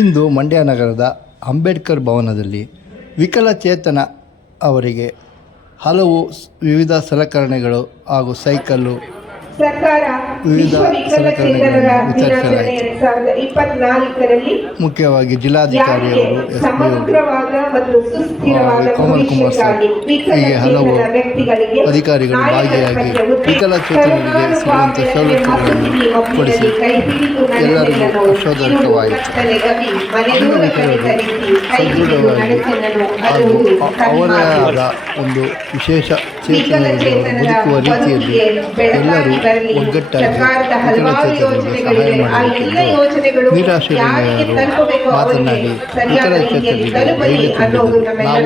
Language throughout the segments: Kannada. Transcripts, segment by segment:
ಇಂದು ಮಂಡ್ಯ ನಗರದ ಅಂಬೇಡ್ಕರ್ ಭವನದಲ್ಲಿ ವಿಕಲಚೇತನ ಅವರಿಗೆ ಹಲವು ವಿವಿಧ ಸಲಕರಣೆಗಳು ಹಾಗೂ ಸೈಕಲ್ಲು ವಿವಿಧ ಸಲಕರಣೆಗಳನ್ನು ವಿತರಿಸಲಾಯಿತು. ಮುಖ್ಯವಾಗಿ ಜಿಲ್ಲಾಧಿಕಾರಿಯವರು, ಕೋಮಲ್ ಕುಮಾರ್ ಸರ್ ಹೀಗೆ ಹಲವು ಅಧಿಕಾರಿಗಳು ಭಾಗಿಯಾಗಿ ವಿಕಲಚೇತನರಿಗೆ ಸಿಗುವಂಥ ಸವಲತ್ತುಗಳನ್ನು ಕೊಡಿಸಿ ಎಲ್ಲರಿಗೂ ಹರ್ಷೋದ್ಧರಿತವಾಯಿತು. ಸದೃಢವಾಗಿ ಹಾಗೂ ಅವರೇ ಆದ ಒಂದು ವಿಶೇಷ ಚೇತನರಿಗೆ ಬದುಕುವ ರೀತಿಯಲ್ಲಿ ಎಲ್ಲರೂ ಒಗ್ಗಟ್ಟಾಗಿ ವಿಕಲಚೇತನರಿಗೆ ಸಹಾಯ ಮಾಡಬೇಕೆಂದು ನಿರಾಶ್ರಯರು ಮಾತನಾಡಿ ವಿಕಲಚೇತನರಿಗೆ ಧೈರ್ಯ ತುಂಬಿದರು. ನಾವು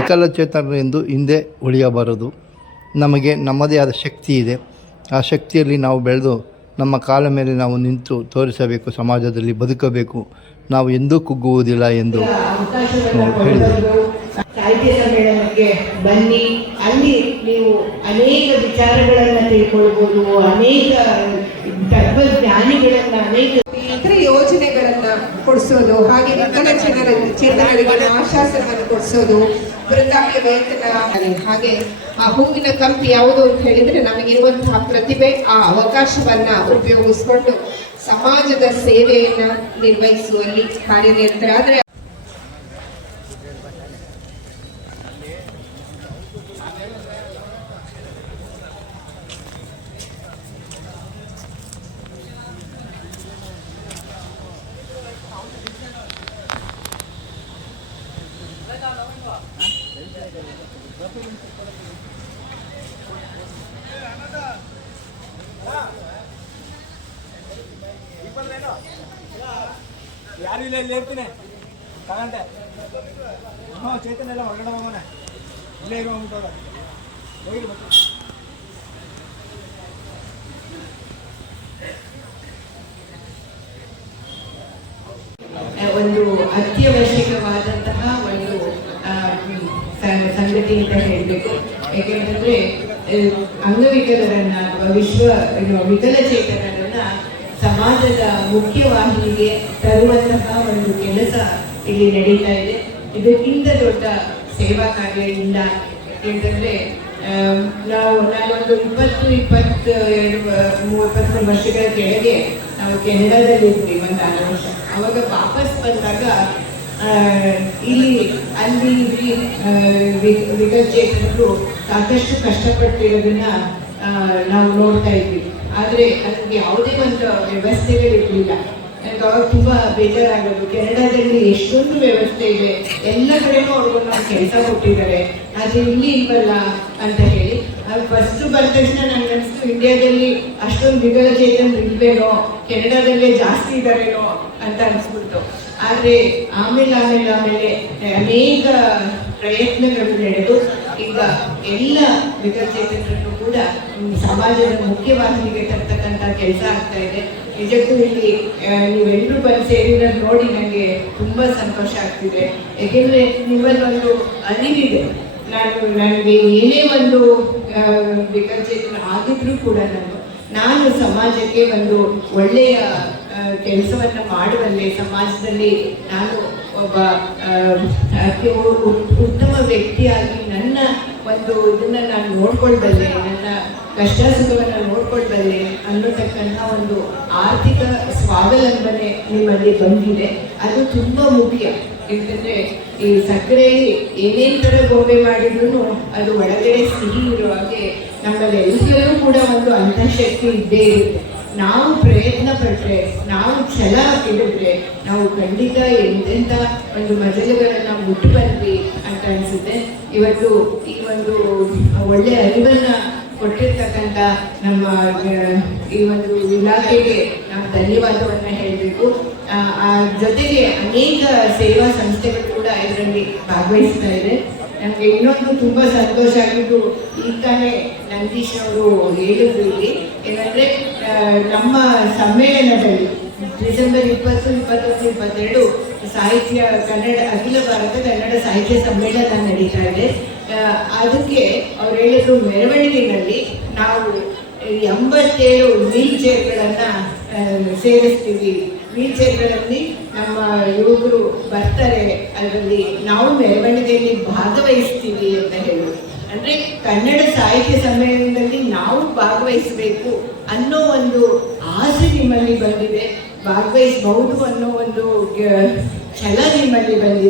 ವಿಕಲಚೇತನರೆಂದು ಹಿಂದೆ ಉಳಿಯಬಾರದು. ನಮಗೆ ನಮ್ಮದೇ ಆದ ಶಕ್ತಿ ಇದೆ. ಆ ಶಕ್ತಿಯಲ್ಲಿ ನಾವು ಬೆಳೆದು ನಮ್ಮ ಕಾಲ ಮೇಲೆ ನಾವು ನಿಂತು ತೋರಿಸಬೇಕು, ಸಮಾಜದಲ್ಲಿ ಬದುಕಬೇಕು, ನಾವು ಎಂದೂ ಕುಗ್ಗುವುದಿಲ್ಲ ಎಂದು ಹೇಳಿದರು. ಸಾಹಿತ್ಯ ಸಮ್ಮೇಳನಕ್ಕೆ ಬನ್ನಿ, ಅಲ್ಲಿ ನೀವು ಅನೇಕ ವಿಚಾರಗಳನ್ನು ತಿಳ್ಕೊಳ್ಬೋದು, ಅನೇಕ ತತ್ವಜ್ಞಾನಿಗಳನ್ನು, ಅನೇಕ ಇತರ ಯೋಜನೆಗಳನ್ನು ಕೊಡಿಸೋದು, ಹಾಗೆ ವಿಕಲಚೇತನರಿಗೆ ಆಶ್ವಾಸನವನ್ನು ಕೊಡಿಸೋದು, ವೃದ್ಧಾಪ್ಯ ವೇತನ, ಹಾಗೆ ಆ ಹೂವಿನ ಕಂಪಿ ಯಾವುದು ಅಂತ ಹೇಳಿದ್ರೆ ನಮಗಿರುವಂತಹ ಪ್ರತಿಭೆ, ಆ ಅವಕಾಶವನ್ನ ಉಪಯೋಗಿಸ್ಕೊಂಡು ಸಮಾಜದ ಸೇವೆಯನ್ನ ನಿರ್ವಹಿಸುವಲ್ಲಿ ಕಾರ್ಯನಿರತರಾದರೆ ಯಾರು ಇಲ್ಲ, ಇಲ್ಲೇ ಇರ್ತೀನಿ ತಗೊಂಡೆ. ಚೇತನ ಎಲ್ಲ ಹೊರಗಡೆ ಹೋಗೋಣ, ಇಲ್ಲೇ ಇರೋ ಹೋಗ್ಬಿಟ್ಟೋದ ಹೋಗಿ ಒಂದು ಅತ್ಯವಶ್ಯಕವಾದಂತಹ ಒಂದು ಸಂಗತಿ ಅಂತ ಹೇಳಬೇಕು. ಯಾಕೆಂತಂದ್ರೆ ಅಂಗವಿಕಲರನ್ನ ಅಥವಾ ವಿಕಲಚೇತನರನ್ನ ಸಮಾಜದ ಮುಖ್ಯವಾಹಿನಿಗೆ ತರುವಂತಹ ಒಂದು ಕೆಲಸ ಇಲ್ಲಿ ನಡೀತಾ ಇದೆ. ಇದಕ್ಕಿಂತ ದೊಡ್ಡ ಸೇವಾ ಕಾರ್ಯ ಇಲ್ಲ. ಯಾಕೆಂತಂದ್ರೆ ನಾವೊಂದು 20-23 ವರ್ಷಗಳ ಕೆಳಗೆ ನಾವು ಕೆನಡಾದಲ್ಲಿ ಇದ್ವಿ, ಒಂದು 6 ವರ್ಷ. ಅವಾಗ ವಾಪಸ್ ಬಂದಾಗ ಇಲ್ಲಿ ಅಲ್ಲಿ ವಿಕಲಚೇತನರು ಸಾಕಷ್ಟು ಕಷ್ಟಪಟ್ಟಿರೋದನ್ನ ನಾವು ನೋಡ್ತಾ ಇದ್ವಿ. ಆದರೆ ಅದಕ್ಕೆ ಯಾವುದೇ ಒಂದು ವ್ಯವಸ್ಥೆಗಳಿರಲಿಲ್ಲ. ನನಗೆ ಅವಾಗ ತುಂಬ ಬೇಜಾರಾಗೋದು. ಕೆನಡಾದಲ್ಲಿ ಎಷ್ಟೊಂದು ವ್ಯವಸ್ಥೆ ಇದೆ, ಎಲ್ಲ ಕಡೆನೂ ಅವ್ರಿಗೂ ನಾವು ಕೆಲಸ ಕೊಟ್ಟಿದ್ದಾರೆ, ಆದರೆ ಇಲ್ಲಿ ಇಲ್ವಲ್ಲ ಅಂತ ಹೇಳಿ. ಅದು ಫಸ್ಟ್ ಬಂದ ತಕ್ಷಣ ನನಗೆ ಅನಿಸ್ತು, ಇಂಡಿಯಾದಲ್ಲಿ ಅಷ್ಟೊಂದು ವಿಕಲಚೇತನರು ಇಲ್ವೇನೋ, ಕೆನಡಾದಲ್ಲೇ ಜಾಸ್ತಿ ಇದ್ದಾರೇನೋ ಅಂತ ಅನಿಸ್ಬಿಡ್ತು. ಆದರೆ ಆಮೇಲೆ ಅನೇಕ ಪ್ರಯತ್ನಗಳು ನಡೆದು ಈಗ ಎಲ್ಲ ವಿಕಲಚೇತನರನ್ನು ಕೂಡ ಸಮಾಜದ ಮುಖ್ಯವಾಹಿನಿಗೆ ತರ್ತಕ್ಕಂಥ ಕೆಲಸ ಆಗ್ತಾ ಇದೆ. ನಿಜಕ್ಕೂ ಇಲ್ಲಿ ನೀವೆಲ್ಲರೂ ಬಂದು ಸೇರಿರೋದು ನೋಡಿ ನನಗೆ ತುಂಬ ಸಂತೋಷ ಆಗ್ತಿದೆ. ಏಕೆಂದರೆ ನಿಮ್ಮಲ್ಲೊಂದು ಅರಿವಿದೆ. ನನಗೆ ಏನೇ ಒಂದು ವಿಕಲಚೇತನ ಆಗಿದ್ರೂ ಕೂಡ ನಾನು ಸಮಾಜಕ್ಕೆ ಒಂದು ಒಳ್ಳೆಯ ಕೆಲಸವನ್ನು ಮಾಡುವಲ್ಲಿ, ಸಮಾಜದಲ್ಲಿ ನಾನು ಒಬ್ಬ ಉತ್ತಮ ವ್ಯಕ್ತಿಯಾಗಿ ನನ್ನ ಒಂದು ಇದನ್ನು ನಾನು ನೋಡ್ಕೊಳ್ಬಲ್ಲೆ, ನನ್ನ ಕಷ್ಟ ಸುಖವನ್ನು ನೋಡ್ಕೊಳ್ಬಲ್ಲೆ ಅನ್ನೋತಕ್ಕಂಥ ಒಂದು ಆರ್ಥಿಕ ಸ್ವಾವಲಂಬನೆ ನಿಮ್ಮಲ್ಲಿ ಬಂದಿದೆ. ಅದು ತುಂಬ ಮುಖ್ಯ. ಯಾಕಂದರೆ ಈ ಸಕ್ಕರೆಯಲ್ಲಿ ಏನೇನು ಥರ ಗೋಬೆ ಮಾಡಿದ್ರು ಅದು ಒಳಗಡೆ ಸಿಹಿ ಇರೋ ಹಾಗೆ ನಮ್ಮಲ್ಲಿ ಎಲ್ಲರೂ ಕೂಡ ಒಂದು ಅಂತಃಶಕ್ತಿ ಇದ್ದೇ ಇರುತ್ತೆ. ನಾವು ಪ್ರಯತ್ನ ಪಟ್ಟರೆ, ನಾವು ಛಲ ಹಿಡಿದ್ರೆ ನಾವು ಖಂಡಿತ ಎಂತೆಂಥ ಒಂದು ಮಜಲುಗಳನ್ನು ಮುಟ್ಟು ಬಂದ್ವಿ ಅಂತ ಅನಿಸುತ್ತೆ. ಇವತ್ತು ಈ ಒಂದು ಒಳ್ಳೆಯ ಅರಿವನ್ನು ಕೊಟ್ಟಿರ್ತಕ್ಕಂಥ ನಮ್ಮ ಈ ಒಂದು ಇಲಾಖೆಗೆ ನಾವು ಧನ್ಯವಾದವನ್ನು ಹೇಳಬೇಕು. ಜೊತೆಗೆ ಅನೇಕ ಸೇವಾ ಸಂಸ್ಥೆಗಳು ಕೂಡ ಇದರಲ್ಲಿ ಭಾಗವಹಿಸ್ತಾ ಇದೆ. ನನಗೆ ಇನ್ನೊಂದು ತುಂಬ ಸಂತೋಷ ಆಗಿದ್ದು ಈಗ ತಾನೇ ನಂದೀಶ್ ಅವರು ಹೇಳಿದ್ರು ಇಲ್ಲಿ ಏನಂದರೆ ನಮ್ಮ ಸಮ್ಮೇಳನದಲ್ಲಿ ಡಿಸೆಂಬರ್ 20, 21, 22 ಸಾಹಿತ್ಯ ಕನ್ನಡ ಅಖಿಲ ಭಾರತ ಕನ್ನಡ ಸಾಹಿತ್ಯ ಸಮ್ಮೇಳನ ನಡೀತಾ ಇದೆ. ಅದಕ್ಕೆ ಅವ್ರು ಹೇಳಿದ್ರು ಮೆರವಣಿಗೆಯಲ್ಲಿ ನಾವು 87 ವೀಲ್ ಚೇರ್ಗಳನ್ನು ಸೇರಿಸ್ತೀವಿ. ವೀಲ್ ಚೇರ್ಗಳಲ್ಲಿ ನಮ್ಮ ಯುವಕರು ಬರ್ತಾರೆ, ಅದರಲ್ಲಿ ನಾವು ಮೆರವಣಿಗೆಯಲ್ಲಿ ಭಾಗವಹಿಸ್ತೀವಿ ಅಂತ ಹೇಳೋದು. ಅಂದರೆ ಕನ್ನಡ ಸಾಹಿತ್ಯ ಸಮ್ಮೇಳನದಲ್ಲಿ ನಾವು ಭಾಗವಹಿಸಬೇಕು ಅನ್ನೋ ಒಂದು ಆಸೆ ನಿಮ್ಮಲ್ಲಿ ಬಂದಿದೆ, ಭಾಗವಹಿಸಬಹುದು ಅನ್ನೋ ಒಂದು ಛಲ ನಿಮ್ಮಲ್ಲಿ ಬಂದಿದೆ.